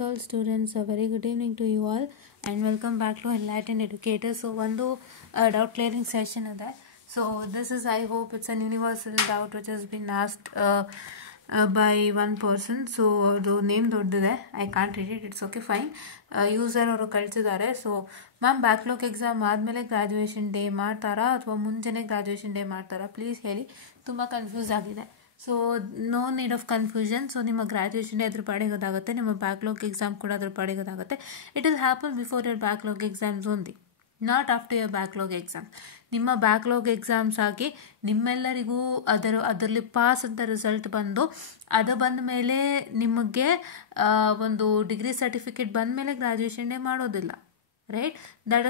All students, a very good evening to you all and welcome back to Enlightened Educator. So one doubt clearing session is there. So this is, I hope it's an universal doubt which has been asked by one person. So the name dodide, I can't read it, it's okay, fine. User ಅವರು ಕಳಿಸಿದ್ದಾರೆ. So ma'am backlog exam ಆದಮೇಲೆ graduation day ಮಾಡ್ತಾರಾ ಅಥವಾ ಮುಂಚೆನೇ graduation day ಮಾಡ್ತಾರಾ please ಹೇಳಿ, ತುಂಬ confuse ಆಗಿದೆ. So no need of confusion. So ನಿಮ್ಮ ಗ್ರಾಜುಯೇಷನ್ ಡೇ ಅದ್ರ ಪಾಡಿಗೆ ಗೊತ್ತಾಗುತ್ತೆ, ನಿಮ್ಮ ಬ್ಯಾಕ್ಲಾಗ್ ಎಕ್ಸಾಮ್ ಕೂಡ ಅದ್ರ ಪಾಡಿಗೆ ಗೊತ್ತಾಗುತ್ತೆ. It will happen before your backlog exams only, not after your backlog exam. ನಿಮ್ಮ ಬ್ಯಾಕ್ಲಾಗ್ ಎಕ್ಸಾಮ್ಸ್ ಆಗಿ ನಿಮ್ಮೆಲ್ಲರಿಗೂ ಅದರಲ್ಲಿ ಪಾಸ್ ಅಂತ ರಿಸಲ್ಟ್ ಬಂದು ಅದು ಬಂದ ಮೇಲೆ ನಿಮಗೆ ಒಂದು ಡಿಗ್ರಿ ಸರ್ಟಿಫಿಕೇಟ್ ಬಂದ ಮೇಲೆ ಗ್ರಾಜುಯೇಷನ್ ಡೇ ಮಾಡೋದಿಲ್ಲ, right? That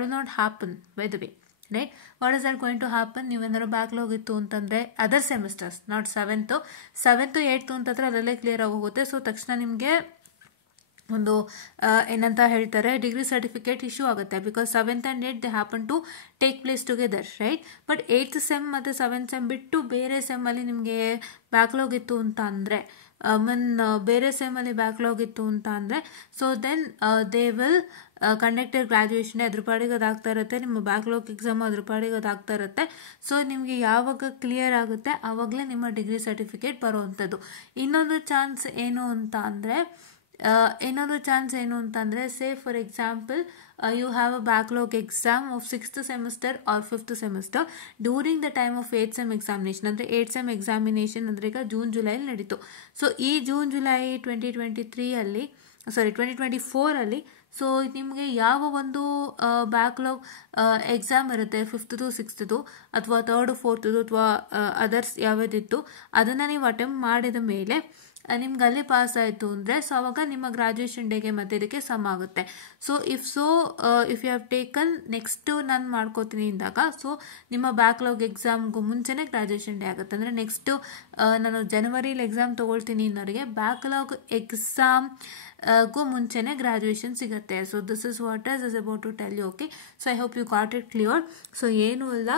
will not happen by the way, right? What is that going to happen? ನೀವೇನಾದ್ರು ಬ್ಯಾಕ್ಲಾಗ್ ಇತ್ತು ಅಂತಂದರೆ other semesters, not seventh eighth ಅಂತಂದರೆ ಅದರಲ್ಲೇ ಕ್ಲಿಯರ್ ಆಗೋಗುತ್ತೆ. ಸೊ ತಕ್ಷಣ ನಿಮಗೆ ಒಂದು ಏನಂತ ಹೇಳ್ತಾರೆ, ಡಿಗ್ರಿ ಸರ್ಟಿಫಿಕೇಟ್ ಇಶ್ಯೂ ಆಗುತ್ತೆ. Because 7th and 8th they happen to take place together, right? But 8th sem ಮತ್ತು 7th ಸೆಮ್ ಬಿಟ್ಟು ಬೇರೆ ಸೆಮ್ಮಲ್ಲಿ ನಿಮಗೆ ಬ್ಯಾಕ್ಲಾಗ್ ಇತ್ತು ಅಂತ ಅಂದರೆ ಬೇರೆ ಸೆಮ್ಮಲ್ಲಿ ಬ್ಯಾಕ್ಲಾಗ್ ಇತ್ತು ಅಂತ ಅಂದರೆ so then they will conductor graduation ಅದ್ರ ಪಾಡಿಗೆ ಅದಾಗ್ತಾ ಇರುತ್ತೆ, ನಿಮ್ಮ ಬ್ಯಾಕ್ಲಾಗ್ ಎಕ್ಸಾಮ್ ಅದ್ರ ಪಾಡಿಗೆ ಅದಾಗ್ತಾ ಇರುತ್ತೆ. ಸೊ ನಿಮಗೆ ಯಾವಾಗ ಕ್ಲಿಯರ್ ಆಗುತ್ತೆ ಆವಾಗಲೇ ನಿಮ್ಮ ಡಿಗ್ರಿ ಸರ್ಟಿಫಿಕೇಟ್ ಬರುವಂಥದ್ದು. ಇನ್ನೊಂದು ಚಾನ್ಸ್ ಏನು ಅಂತ ಅಂದರೆ say for example you have a backlog exam of 6th semester or 5th semester during the time of 8th sem examination. ಅಂದರೆ 8th sem examination ಅಂದರೆ ಈಗ ಜೂನ್-ಜುಲೈಲಿ ನಡೀತು. ಸೊ ಈ ಜೂನ್-ಜುಲೈ 2024ಅಲ್ಲಿ ಸೊ ನಿಮಗೆ ಯಾವ ಒಂದು ಬ್ಯಾಕ್ಲಾಗ್ ಎಕ್ಸಾಮ್ ಇರುತ್ತೆ 5th to 6th ಅಥವಾ 3rd 4th ಅಥವಾ ಅದರ್ಸ್ ಯಾವ್ಯಾವ್ದಿತ್ತು ಅದನ್ನು ನೀವು ಅಟೆಂಪ್ಟ್ ಮಾಡಿದ ಮೇಲೆ ನಿಮ್ಗೆ ಅಲ್ಲಿ ಪಾಸ್ ಆಯಿತು ಅಂದರೆ ಸೊ ಅವಾಗ ನಿಮ್ಮ ಗ್ರಾಜುಯೇಷನ್ ಡೇಗೆ ಮತ್ತೆ ಇದಕ್ಕೆ ಸಮ್ ಆಗುತ್ತೆ. So if you have taken next ನಾನು ಮಾಡ್ಕೋತೀನಿ ಇಂದಾಗ ಸೊ ನಿಮ್ಮ ಬ್ಯಾಕ್ಲಾಗ್ ಎಕ್ಸಾಮ್ಗೂ ಮುಂಚೆನೇ ಗ್ರಾಜುಯೇಷನ್ ಡೇ ಆಗುತ್ತೆ. ಅಂದರೆ ನೆಕ್ಸ್ಟು ನಾನು ಜನವರಿಲಿ ಎಕ್ಸಾಮ್ ತೊಗೊಳ್ತೀನಿ ಅನ್ನೋರಿಗೆ ಬ್ಯಾಕ್ಲಾಗ್ ಎಕ್ಸಾಮ್ಗೂ ಮುಂಚೆನೇ ಗ್ರಾಜುಯೇಷನ್ ಸಿಗುತ್ತೆ. So this is what is about to tell you. Okay, so I hope you got it clear. So ಏನೂ ಇಲ್ಲ,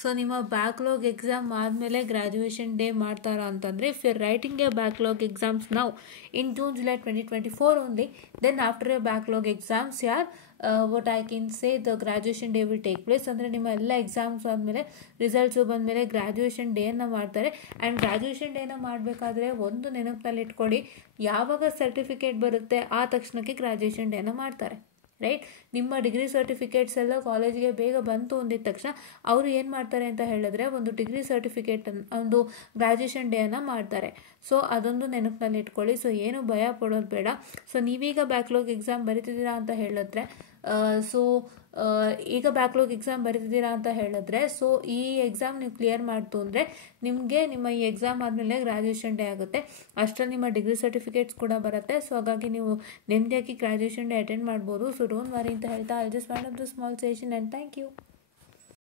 ಸೊ ನಿಮ್ಮ ಬ್ಯಾಕ್ಲಾಗ್ ಎಕ್ಸಾಮ್ ಆದಮೇಲೆ ಗ್ರಾಜುಯೇಷನ್ ಡೇ ಮಾಡ್ತಾರಾ ಅಂತಂದರೆ if you are writing a backlog exams now in June July 2024 only, then after a backlog exams what I can say the graduation day will take place. ಅಂದರೆ ನಿಮ್ಮ ಎಲ್ಲ exams ಆದಮೇಲೆ results ಬಂದಮೇಲೆ graduation ಡೇನ ಮಾಡ್ತಾರೆ. And graduation ಡೇನ ಮಾಡಬೇಕಾದ್ರೆ ಒಂದು ನೆನಪಿನಲ್ಲಿ ಇಟ್ಕೊಳ್ಳಿ, ಯಾವಾಗ ಸರ್ಟಿಫಿಕೇಟ್ ಬರುತ್ತೆ ಆ ತಕ್ಷಣಕ್ಕೆ ಗ್ರಾಜುಯೇಷನ್ ಡೇನ ಮಾಡ್ತಾರೆ, ರೈಟ್? ನಿಮ್ಮ ಡಿಗ್ರಿ ಸರ್ಟಿಫಿಕೇಟ್ಸ್ ಎಲ್ಲ ಕಾಲೇಜಿಗೆ ಬೇಗ ಬಂತು ಅಂದಿದ ತಕ್ಷಣ ಅವರು ಏನು ಮಾಡ್ತಾರೆ ಅಂತ ಹೇಳಿದ್ರೆ ಒಂದು ಡಿಗ್ರಿ ಸರ್ಟಿಫಿಕೇಟ್ ಒಂದು ಗ್ರಾಜುಯೇಷನ್ ಡೇನ ಮಾಡ್ತಾರೆ. ಸೊ ಅದೊಂದು ನೆನಪಿನಲ್ಲಿ ಇಟ್ಕೊಳ್ಳಿ. ಸೊ ಏನು ಭಯ ಪಡೋದು ಬೇಡ. ಸೊ ನೀವೀಗ ಬ್ಯಾಕ್ಲಾಗ್ ಎಕ್ಸಾಮ್ ಬರೀತಿದ್ದೀರಾ ಅಂತ ಹೇಳಿದ್ರೆ ಈಗ ಬ್ಯಾಕ್ಲಾಗ್ ಎಕ್ಸಾಮ್ ಬರೀತಿದ್ದೀರಾ ಅಂತ ಹೇಳಿದ್ರೆ ಸೊ ಈ ಎಕ್ಸಾಮ್ ನೀವು ಕ್ಲಿಯರ್ ಮಾಡ್ತು ಅಂದರೆ ನಿಮಗೆ ನಿಮ್ಮ ಈ ಎಕ್ಸಾಮ್ ಆದಮೇಲೆ ಗ್ರಾಜುಯೇಷನ್ ಡೇ ಆಗುತ್ತೆ. ಅಷ್ಟರಲ್ಲಿ ನಿಮ್ಮ ಡಿಗ್ರಿ ಸರ್ಟಿಫಿಕೇಟ್ಸ್ ಕೂಡ ಬರುತ್ತೆ. ಸೊ ಹಾಗಾಗಿ ನೀವು ನೆಮ್ಮದಿಯಾಗಿ ಗ್ರಾಜುಯೇಷನ್ ಡೇ ಅಟೆಂಡ್ ಮಾಡ್ಬೋದು. ಸೊ ಡೋಂಟ್ ವರಿ ಅಂತ ಹೇಳ್ತಾ I just wind up the small session and thank you.